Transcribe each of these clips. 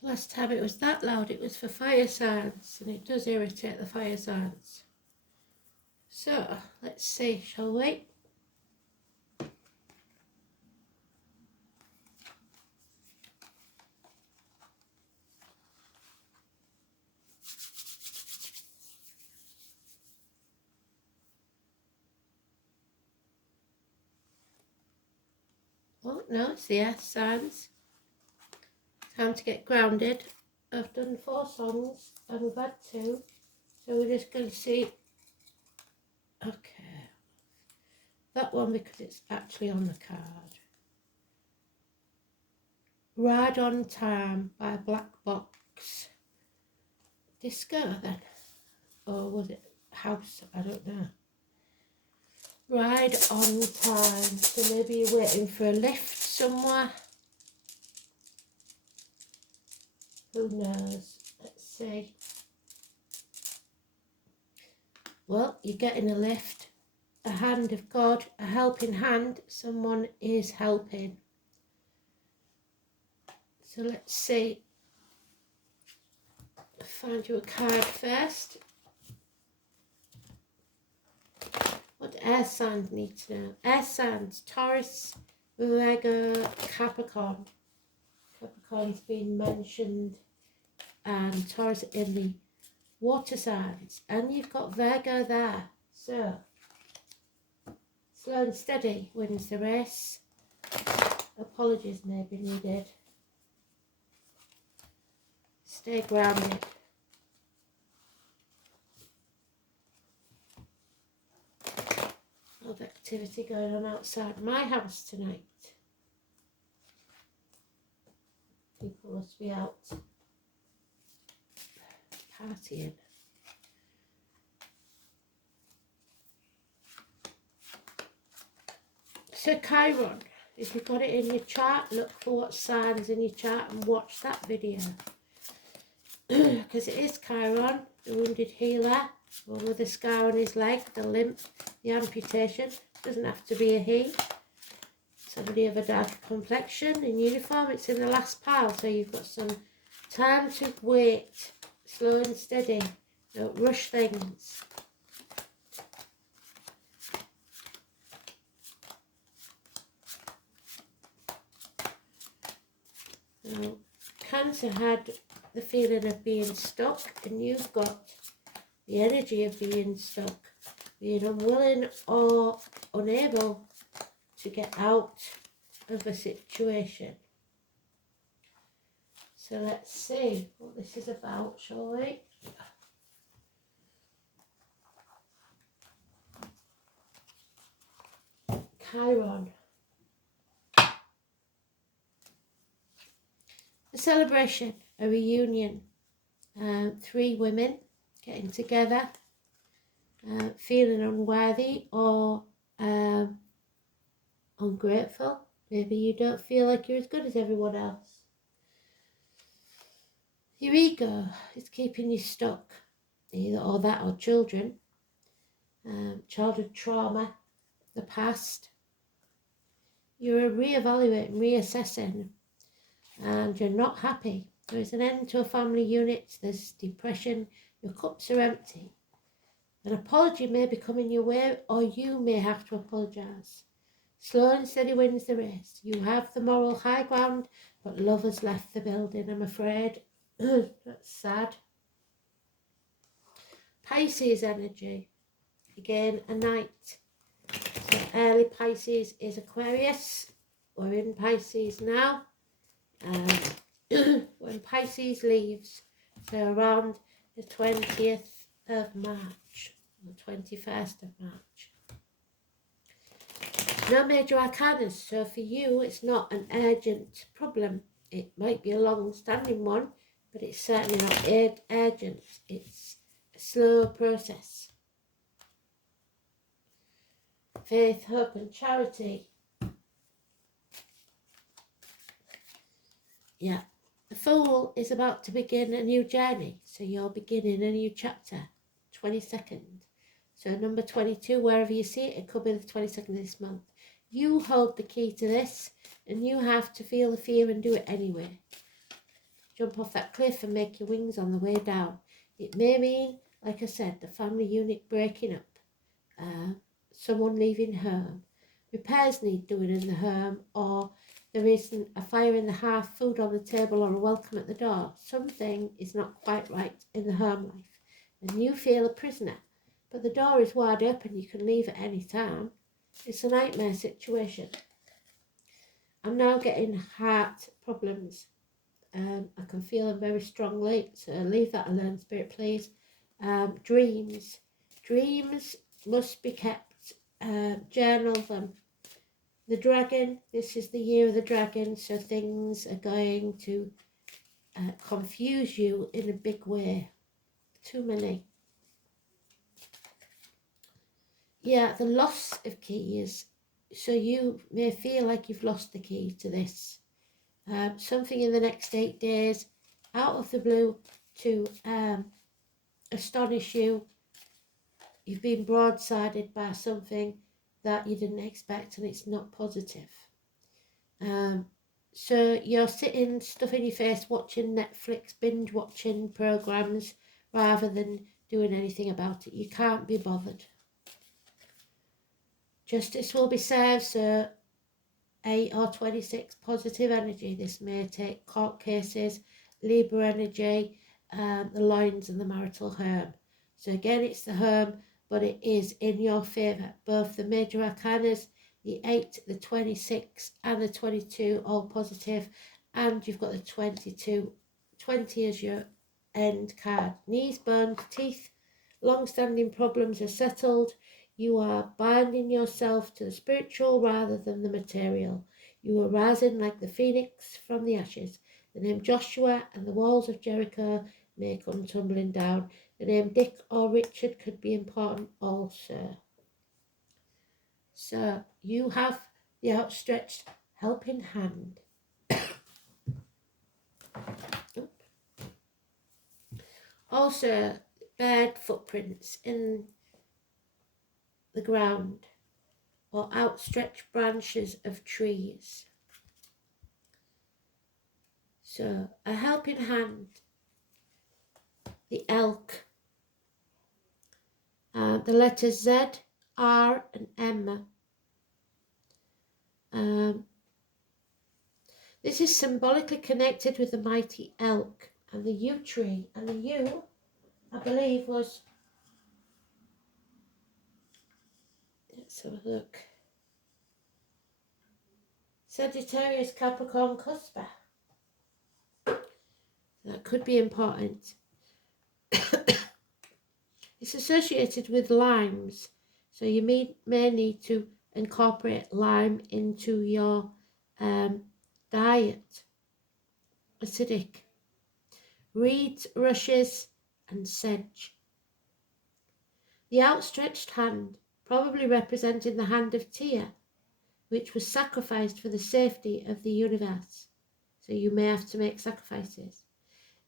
Last time it was that loud, it was for fire signs, and it does irritate the fire signs. So, let's see, shall we? Oh, no, it's the earth signs. Time to get grounded. I've done 4 songs, and we've had 2. So we're just going to see. Okay. That one because it's actually on the card. Ride on Time by Black Box. Disco then. Or was it House? I don't know. Ride on Time. So maybe you're waiting for a lift somewhere. Who knows? Let's see. Well, you're getting a lift. A hand of God, a helping hand. Someone is helping. So let's see. Find you a card first. What do air signs need to know? Air signs, Taurus, Virgo, Capricorn. Capricorn's been mentioned, and Taurus in the water signs. And you've got Virgo there. So, slow and steady wins the race. Apologies may be needed. Stay grounded. A lot of activity going on outside my house tonight. People must be out partying. So Chiron, if you've got it in your chart, look for what signs in your chart and watch that video. Because it is Chiron, the wounded healer, one with the scar on his leg, the limp, the amputation. Doesn't have to be a he. Somebody of a dark complexion in uniform. It's in the last pile, so you've got some time to wait. Slow and steady. Don't rush things. Now, Cancer had the feeling of being stuck, and you've got the energy of being stuck, being unwilling or unable to get out of a situation. So let's see what this is about, shall we? Chiron. A celebration, a reunion. 3 women getting together, feeling unworthy or ungrateful. Maybe you don't feel like you're as good as everyone else. Your ego is keeping you stuck, either or that or children, childhood trauma, the past. You're reevaluating, reassessing, and you're not happy. There is an end to a family unit, there's depression, your cups are empty. An apology may be coming your way, or you may have to apologise. Slow and steady wins the race. You have the moral high ground, but love has left the building, I'm afraid. That's sad. Pisces energy. Again, a night. So early Pisces is Aquarius. We're in Pisces now. When Pisces leaves, so around the 20th of March, the 21st of March. No major arcana, so for you it's not an urgent problem. It might be a long-standing one, but it's certainly not urgent. It's a slow process. Faith, hope and charity. Yeah. The Fool is about to begin a new journey, so you're beginning a new chapter, 22nd. So number 22, wherever you see it, it could be the 22nd of this month. You hold the key to this, and you have to feel the fear and do it anyway. jump off that cliff and make your wings on the way down. It may mean, like I said, the family unit breaking up, someone leaving home, repairs need doing in the home, or there isn't a fire in the hearth, food on the table, or a welcome at the door. Something is not quite right in the home life, and you feel a prisoner. But the door is wide open, you can leave at any time. It's a nightmare situation. I'm now getting heart problems. I can feel them very strongly, so leave that alone, Spirit, please. Dreams. Dreams must be kept. Journal them. The dragon, this is the year of the dragon, so things are going to confuse you in a big way. Too many. Yeah, the loss of keys. So you may feel like you've lost the key to this. Something in the next 8 days, out of the blue, to astonish you. You've been broadsided by something that you didn't expect, and it's not positive. So you're sitting, stuffing your face, watching Netflix, binge watching programs, rather than doing anything about it. You can't be bothered. Justice will be served, so 8 or 26 positive energy. This may take court cases, Libra energy, the loins and the marital home. So again, it's the home, but it is in your favour. Both the major arcanas, the 8, the 26 and the 22, all positive. And you've got the 22, 20 as your end card. Knees, bones, teeth, long-standing problems are settled. You are binding yourself to the spiritual rather than the material. You are rising like the phoenix from the ashes. The name Joshua and the walls of Jericho may come tumbling down. The name Dick or Richard could be important also. So you have the outstretched helping hand. Also, bird footprints in the ground, or outstretched branches of trees. So a helping hand, the elk, the letters Z, R and M. This is symbolically connected with the mighty elk and the yew tree, and the yew, I believe, was, let's have a look, Sagittarius, Capricorn, Cuspa. That could be important. It's associated with limes, so you may need to incorporate lime into your diet. Acidic. Reeds, rushes and sedge. The outstretched hand, probably representing the hand of Tia, which was sacrificed for the safety of the universe. So you may have to make sacrifices.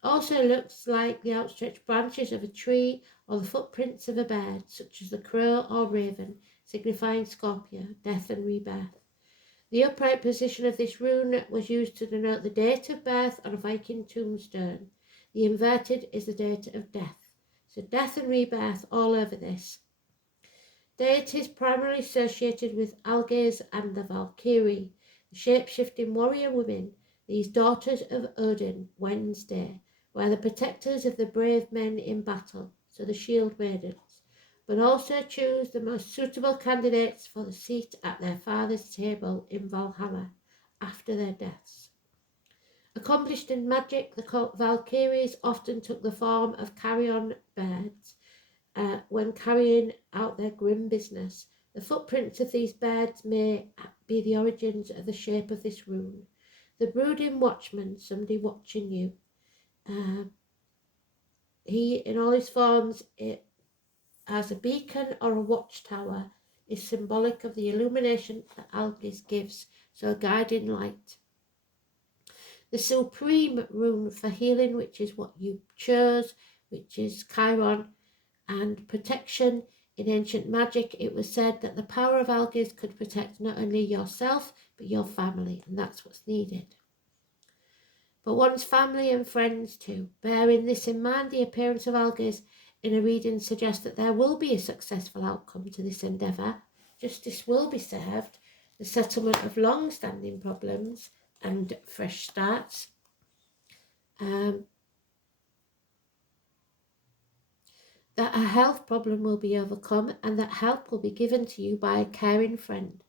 Also looks like the outstretched branches of a tree or the footprints of a bird, such as the crow or raven, signifying Scorpio, death and rebirth. The upright position of this rune was used to denote the date of birth on a Viking tombstone. The inverted is the date of death. So death and rebirth all over this. Deities primarily associated with Alges and the Valkyrie, the shape-shifting warrior women, these daughters of Odin, Wednesday, were the protectors of the brave men in battle, so the shield maidens, but also choose the most suitable candidates for the seat at their father's table in Valhalla after their deaths. Accomplished in magic, the Valkyries often took the form of carrion birds when carrying out their grim business. The footprints of these birds may be the origins of the shape of this rune. The brooding watchman, somebody watching you. He, in all his forms, it, as a beacon or a watchtower, is symbolic of the illumination that Algis gives, so a guiding light. The supreme rune for healing, which is what you chose, which is Chiron, and protection. In ancient magic, it was said that the power of Algis could protect not only yourself, but your family, and that's what's needed. but one's family and friends too. Bearing this in mind, the appearance of algae in a reading suggests that there will be a successful outcome to this endeavour. Justice will be served, the settlement of long-standing problems and fresh starts. That a health problem will be overcome and that help will be given to you by a caring friend.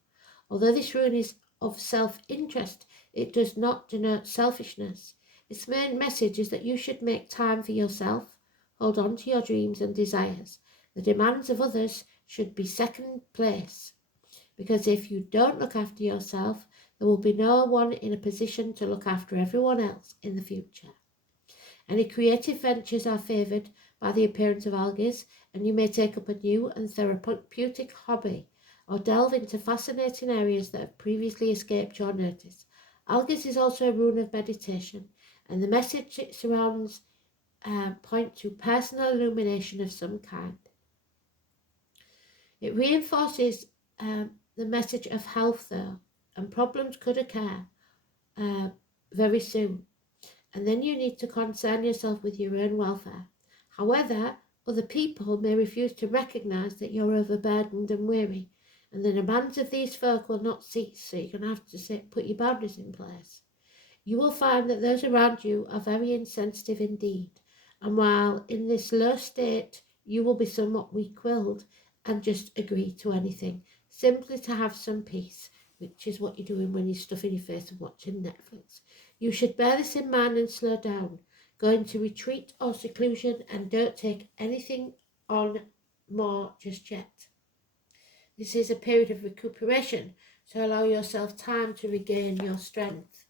Although this rune is of self-interest, it does not denote selfishness. Its main message is that you should make time for yourself, hold on to your dreams and desires. The demands of others should be second place, because if you don't look after yourself, there will be no one in a position to look after everyone else in the future. Any creative ventures are favoured by the appearance of algae, and you may take up a new and therapeutic hobby or delve into fascinating areas that have previously escaped your notice. Algae is also a rune of meditation, and the message it surrounds point to personal illumination of some kind. It reinforces the message of health, though, and problems could occur very soon. And then you need to concern yourself with your own welfare. However, other people may refuse to recognise that you're overburdened and weary, and the demands of these folk will not cease, so you're going to have to put your boundaries in place. You will find that those around you are very insensitive indeed, and while in this low state, you will be somewhat weak-willed and just agree to anything, simply to have some peace, which is what you're doing when you're stuffing your face and watching Netflix. You should bear this in mind and slow down. Go into retreat or seclusion and don't take anything on more just yet. This is a period of recuperation, so allow yourself time to regain your strength.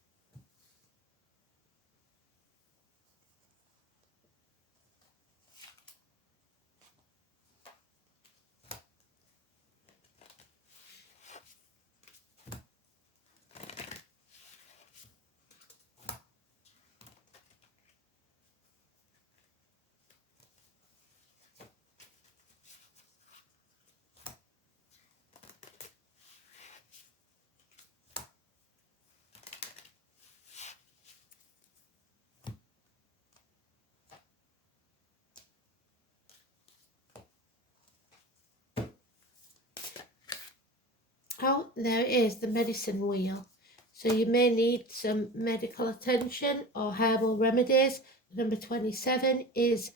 Oh, there is the medicine wheel. So you may need some medical attention or herbal remedies. Number 27 is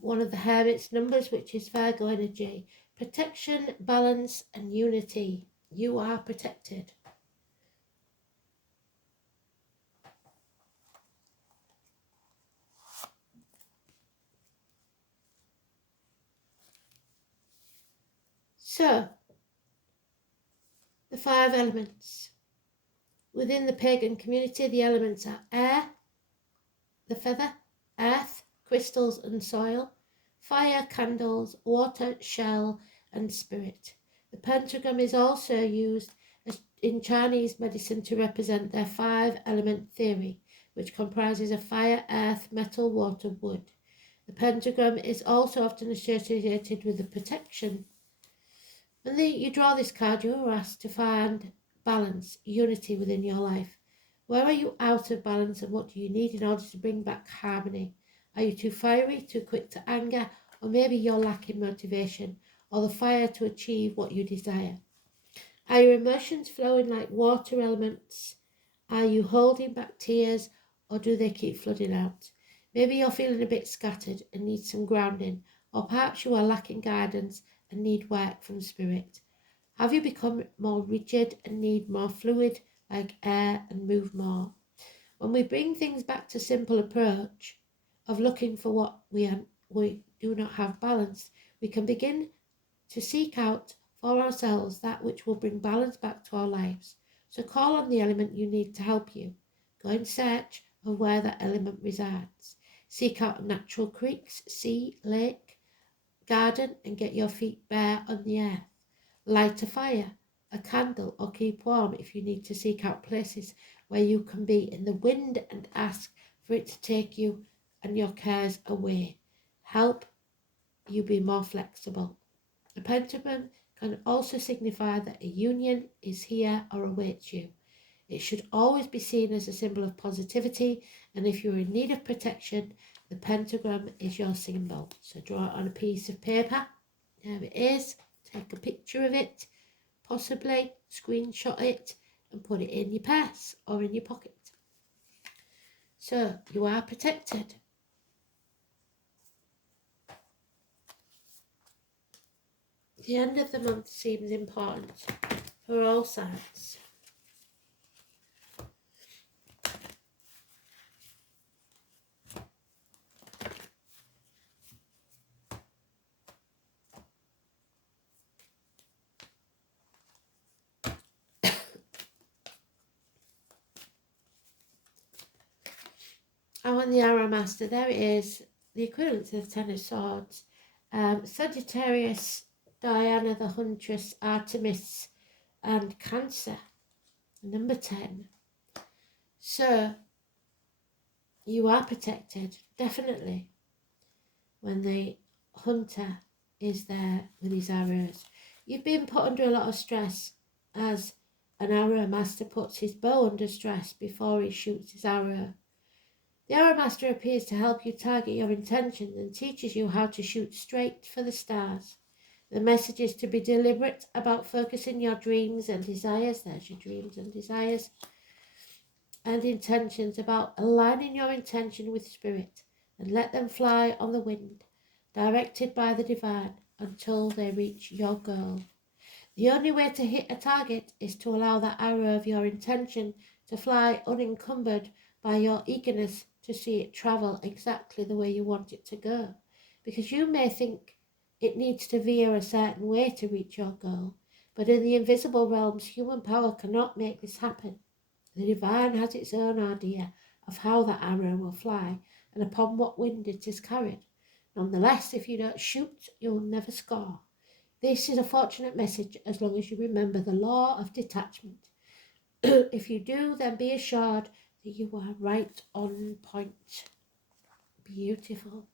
one of the Hermit's numbers, which is Virgo energy. Protection, balance, and unity. You are protected. So, the 5 elements. Within the pagan community, the elements are air, the feather, earth, crystals and soil, fire, candles, water, shell, and spirit. The pentagram is also used in Chinese medicine to represent their 5-element theory, which comprises of fire, earth, metal, water, wood. The pentagram is also often associated with the protection. When you draw this card, you are asked to find balance, unity within your life. Where are you out of balance and what do you need in order to bring back harmony? Are you too fiery, too quick to anger, or maybe you're lacking motivation or the fire to achieve what you desire? Are your emotions flowing like water elements? Are you holding back tears or do they keep flooding out? Maybe you're feeling a bit scattered and need some grounding, or perhaps you are lacking guidance and need work from spirit. Have you become more rigid and need more fluid like air and move more? When we bring things back to simple approach of looking for what we do not have balanced, we can begin to seek out for ourselves that which will bring balance back to our lives. So call on the element you need to help you. Go in search of where that element resides. Seek out natural creeks, sea, lake, garden, and get your feet bare on the earth. Light a fire, a candle, or keep warm if you need to seek out places where you can be in the wind and ask for it to take you and your cares away. Help you be more flexible. The pentagram can also signify that a union is here or awaits you. It should always be seen as a symbol of positivity, and if you're in need of protection, the pentagram is your symbol. So draw it on a piece of paper. There it is. Take a picture of it, possibly screenshot it and put it in your purse or in your pocket. So you are protected. The end of the month seems important for all signs. And on the Arrow Master, there it is, the equivalent to the Ten of Swords. Sagittarius, Diana the Huntress, Artemis, and Cancer, number 10. So, you are protected, definitely, when the hunter is there with his arrows. You've been put under a lot of stress, as an arrow master puts his bow under stress before he shoots his arrow. The arrow master appears to help you target your intentions and teaches you how to shoot straight for the stars. The message is to be deliberate about focusing your dreams and desires. There's your dreams and desires. And intentions, about aligning your intention with spirit and let them fly on the wind, directed by the divine until they reach your goal. The only way to hit a target is to allow that arrow of your intention to fly unencumbered by your eagerness to see it travel exactly the way you want it to go. Because you may think it needs to veer a certain way to reach your goal, but in the invisible realms, human power cannot make this happen. The divine has its own idea of how that arrow will fly and upon what wind it is carried. Nonetheless, if you don't shoot, you'll never score. This is a fortunate message as long as you remember the law of detachment. If you do, then be assured that you are right on point. Beautiful.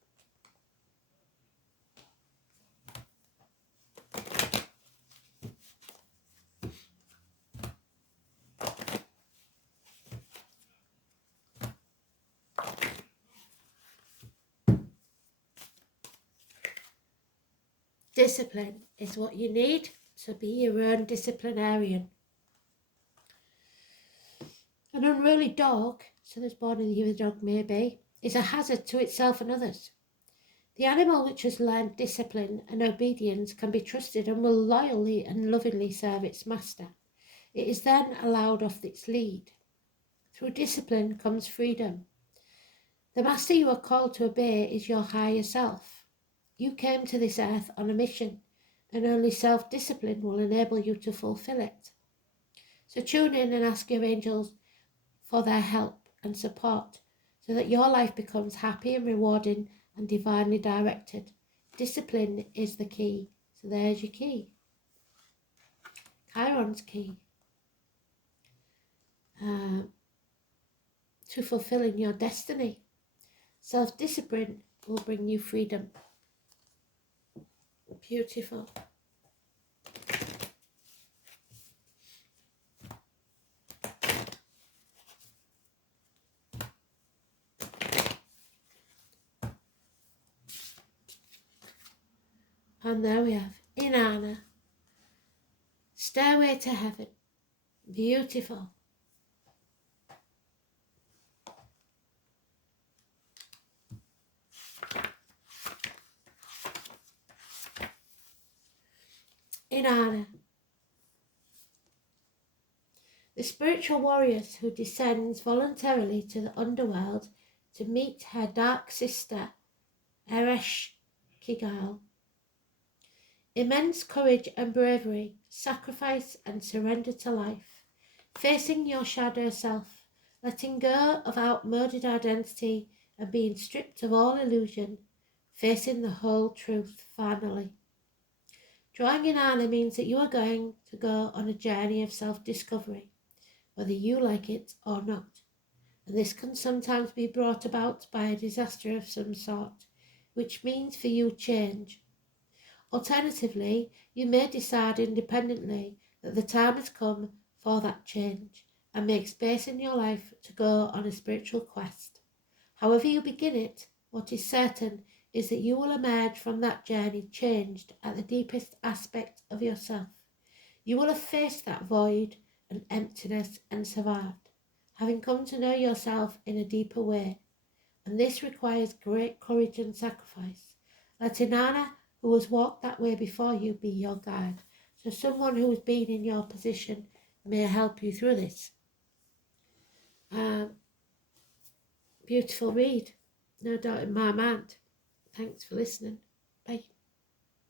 Discipline is what you need, so be your own disciplinarian. An unruly dog, so there's born in the year the dog may be, is a hazard to itself and others. The animal which has learned discipline and obedience can be trusted and will loyally and lovingly serve its master. It is then allowed off its lead. Through discipline comes freedom. The master you are called to obey is your higher self. You came to this earth on a mission, and only self-discipline will enable you to fulfill it. So tune in and ask your angels for their help and support so that your life becomes happy and rewarding and divinely directed. Discipline is the key. So there's your key. Chiron's key to fulfilling your destiny. Self-discipline will bring you freedom. Beautiful. And there we have Inanna, Stairway to Heaven. Beautiful. Inanna, the spiritual warrior who descends voluntarily to the underworld to meet her dark sister, Eresh Kigal. Immense courage and bravery, sacrifice and surrender to life, facing your shadow self, letting go of outmoded identity and being stripped of all illusion, facing the whole truth finally. Drawing Inanna means that you are going to go on a journey of self-discovery, whether you like it or not, and this can sometimes be brought about by a disaster of some sort, which means for you change. Alternatively, you may decide independently that the time has come for that change, and make space in your life to go on a spiritual quest. However you begin it, what is certain is that you will emerge from that journey changed at the deepest aspect of yourself. You will have faced that void and emptiness and survived, having come to know yourself in a deeper way. And this requires great courage and sacrifice. Let Inanna, who has walked that way before you, be your guide. So someone who has been in your position may help you through this. Beautiful read, no doubt in my mind. Thanks for listening.